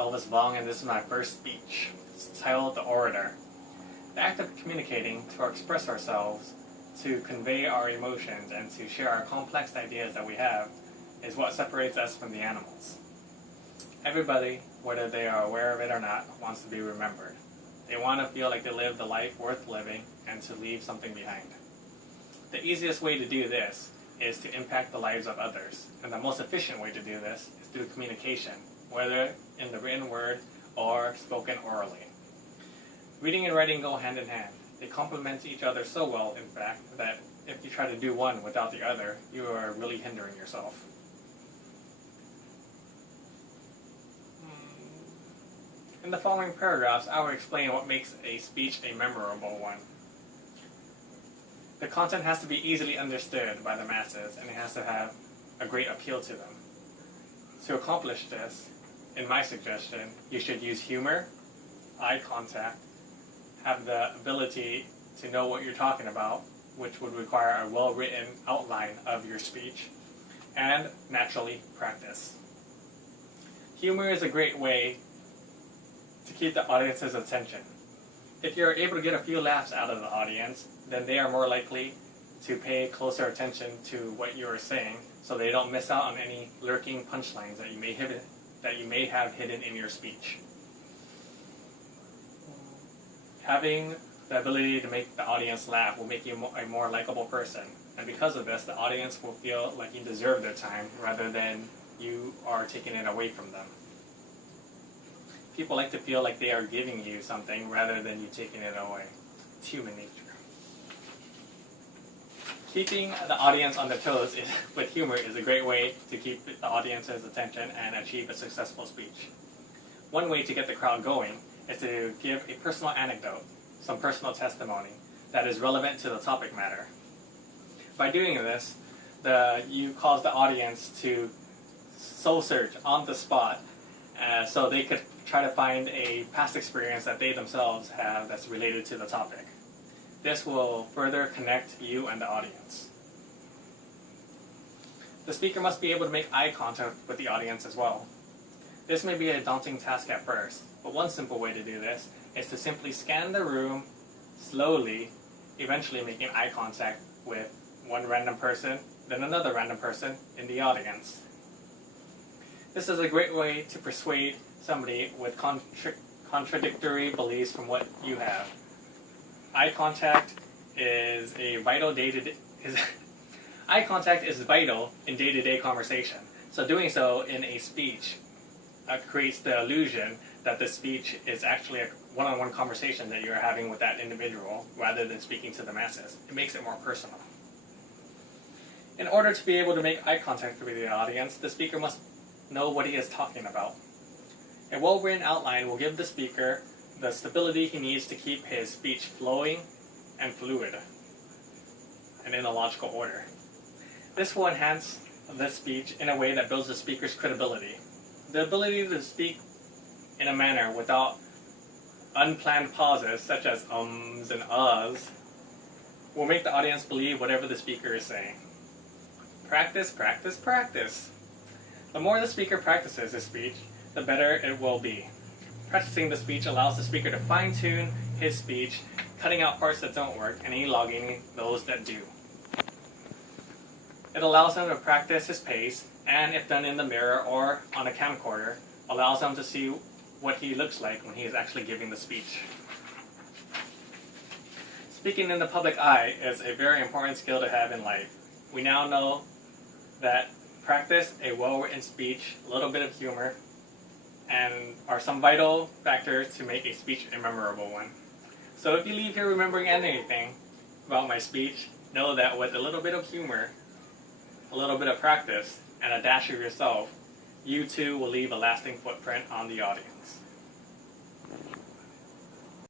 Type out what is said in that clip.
Elvis Vong, and this is my first speech. It's titled The Orator. The act of communicating to express ourselves, to convey our emotions, and to share our complex ideas that we have is what separates us from the animals. Everybody, whether they are aware of it or not, wants to be remembered. They want to feel like they lived a life worth living and to leave something behind. The easiest way to do this is to impact the lives of others, and the most efficient way to do this is through communication, whether in the written word or spoken orally. Reading and writing go hand in hand. They complement each other so well, in fact, that if you try to do one without the other, you are really hindering yourself. In the following paragraphs, I will explain what makes a speech a memorable one. The content has to be easily understood by the masses, and it has to have a great appeal to them. To accomplish this, in my suggestion, you should use humor, eye contact, have the ability to know what you're talking about, which would require a well-written outline of your speech, and naturally practice. Humor is a great way to keep the audience's attention. If you're able to get a few laughs out of the audience, then they are more likely to pay closer attention to what you are saying, so they don't miss out on any lurking punchlines that you may have hidden in your speech. Having the ability to make the audience laugh will make you a more likable person, and because of this, the audience will feel like you deserve their time rather than you are taking it away from them. People like to feel like they are giving you something rather than you taking it away. It's human nature. Keeping the audience on their toes with humor is a great way to keep the audience's attention and achieve a successful speech. One way to get the crowd going is to give a personal anecdote, some personal testimony that is relevant to the topic matter. By doing this, you cause the audience to soul search on the spot so they could try to find a past experience that they themselves have that's related to the topic. This will further connect you and the audience. The speaker must be able to make eye contact with the audience as well. This may be a daunting task at first, but one simple way to do this is to simply scan the room slowly, eventually making eye contact with one random person, then another random person in the audience. This is a great way to persuade somebody with contradictory beliefs from what you have. Eye contact is vital in day-to-day conversation. So doing so in a speech creates the illusion that the speech is actually a one-on-one conversation that you're having with that individual rather than speaking to the masses. It makes it more personal. In order to be able to make eye contact with the audience, the speaker must know what he is talking about. A well-written outline will give the speaker the stability he needs to keep his speech flowing and fluid and in a logical order. This will enhance the speech in a way that builds the speaker's credibility. The ability to speak in a manner without unplanned pauses, such as ums and uhs, will make the audience believe whatever the speaker is saying. Practice, practice, practice. The more the speaker practices his speech, the better it will be. Practicing the speech allows the speaker to fine-tune his speech, cutting out parts that don't work and elongating those that do. It allows him to practice his pace, and if done in the mirror or on a camcorder, allows him to see what he looks like when he is actually giving the speech. Speaking in the public eye is a very important skill to have in life. We now know that practice, a well-written speech, a little bit of humor, and are some vital factors to make a speech a memorable one. So if you leave here remembering anything about my speech, know that with a little bit of humor, a little bit of practice, and a dash of yourself, you too will leave a lasting footprint on the audience.